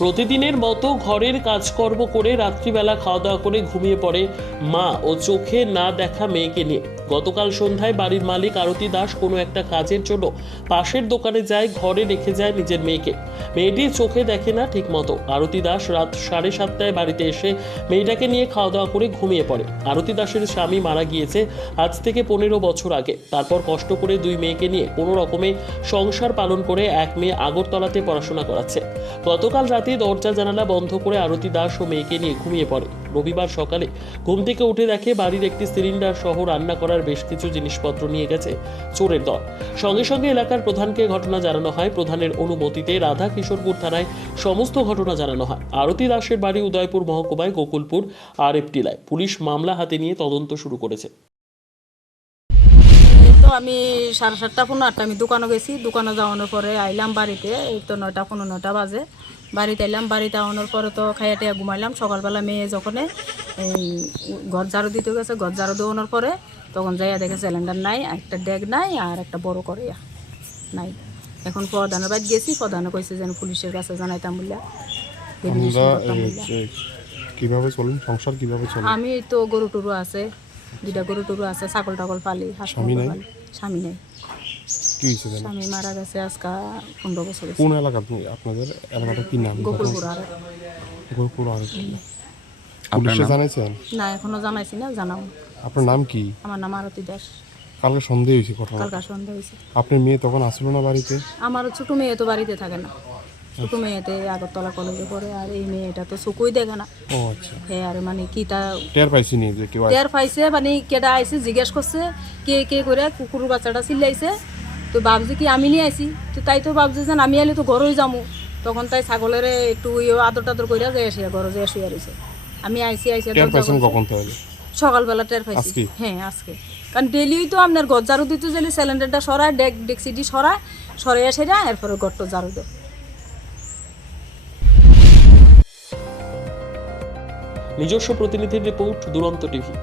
প্রতিদিনের মতো ঘরের কাজকর্ম করে রাত্রিবেলা খাওয়া দাওয়া করে ঘুমিয়ে পড়ে মা ও চোখে না দেখা মেয়েকে নিয়ে। গতকাল সন্ধ্যায় বাড়ির মালিক আরতি দাস কোনো একটা কাজের জন্য পাশের দোকানে যায়, ঘরে রেখে যায় নিজের মেয়েকে। মেয়েটি চোখে দেখে না ঠিক মতো। আরতি দাস রাত 7:30টায় বাড়িতে এসে মেয়েটাকে নিয়ে খাওয়া দাওয়া করে ঘুমিয়ে পড়ে। আরতি দাসের স্বামী মারা গিয়েছে আজ থেকে 15 বছর আগে। তারপর কষ্ট করে দুই মেয়েকে নিয়ে কোনো রকমে সংসার পালন করে এক মেয়ে আগরতলাতে পড়াশোনা করাচ্ছে। গতকাল রাতে দরজা জানালা বন্ধ করে আরতি দাস ও মেয়েকে নিয়ে ঘুমিয়ে পড়ে। রবিবার সকালে ঘুম থেকে উঠে দেখে বাড়ির একটি সিলিন্ডার সহ রান্না করার বেশ কিছু জিনিসপত্র নিয়ে গেছে চোরের দল। সঙ্গে সঙ্গে এলাকার প্রধানকে ঘটনা জানানো হয়। প্রধানের অনুমতিতে রাধা কিশোরপুর থানায় সমস্ত ঘটনা জানানো হয়। আরতি দাসের বাড়ি উদয়পুর মহকুমায় গোকুলপুর RF টিলায়। পুলিশ মামলা হাতে নিয়ে তদন্ত শুরু করেছে। তো আমি 7:30 পৌনে 8 আমি দোকানে গেছি। দোকানে যাওয়ানোর পরে আইলাম বাড়িতে, এই তো 9টা 9:15 বাজে বাড়িতে এলাম। বাড়িতে আওয়ানোর পরে তো খাইয়া টিয়া ঘুমাইলাম। সকালবেলা মেয়ে যখন এই ঘর ঝাড়ু দিতে গেছে, ঘর ঝাড়ু দেওয়ানোর পরে তখন যাইয়া দেখে সিলিন্ডার নাই, একটা ড্যাগ নাই আর একটা বড় কড়াইয়া নাই। এখন প্রধানের বাড়ি গেছি, প্রধানে কইছে যেন পুলিশের কাছে জানাইতাম বললা। কিভাবে চলেন, সংসার কিভাবে চলে? আমি তো গরু টরু আছে, 2টা গরু টরু আছে, ছাগল টাগল পালি। স্বামী নাই? স্বামী নাই, কি হয়েছে জানেন? স্বামী মারা গেছে আজকে 15 বছর হয়েছে। কোন এলাকা? আপনাদের এলাকাটা কি নাম? গোকুলপুর। আর গোকুলপুর। আর পুলিশে জানাইছেন? না, এখনো জানাইছি না, জানাবো। আপনার নাম কি? আমার নাম আরতি দাস। কালকে সন্ধ্যে হয়েছে ঘটনা। কালকা সন্ধ্যা হয়েছে। আপনার মেয়ে তখন আসলো না বাড়িতে? আমার ছোট মেয়ে তো বাড়িতে থাকে না, ছোট মেয়েতে আগরতলা কলেজে পড়ে। আর এই মেয়েটা তো চোখই দেখে না। ও আচ্ছা। হ্যাঁ, আর মানে কি তা টের পাইছি নি যে কেউ টের পাইছে, মানে কেডা আইছে জিজ্ঞেস করছে কে কে করে, কুকুর বাচ্চাটা চিল্লাইছে। তো ভাবছি কি আমি নিয়ে আইছি, তো তাই তো ভাবছে যে আমি এলে তো ঘরই যাবো। তখন তাই ছাগলের একটু আদর টাদর করে যায়, এসে ঘরে যে শুয়ে রয়েছে। আমি আইসি টের পাইছেন কখন তাহলে? সকালবেলা টের পাইছি। আজকে? হ্যাঁ, আজকে। কারণ ডেলি তো আপনার ঘর ঝাড়ু দিতে গেলে সিলিন্ডারটা সরায়, ডেক্সিটি সরাই এসে যায়, এরপরে ঘরটা ঝাড়ু দেয়। নিজস্ব প্রতিনিধির রিপোর্ট, দুরন্ত টিভি।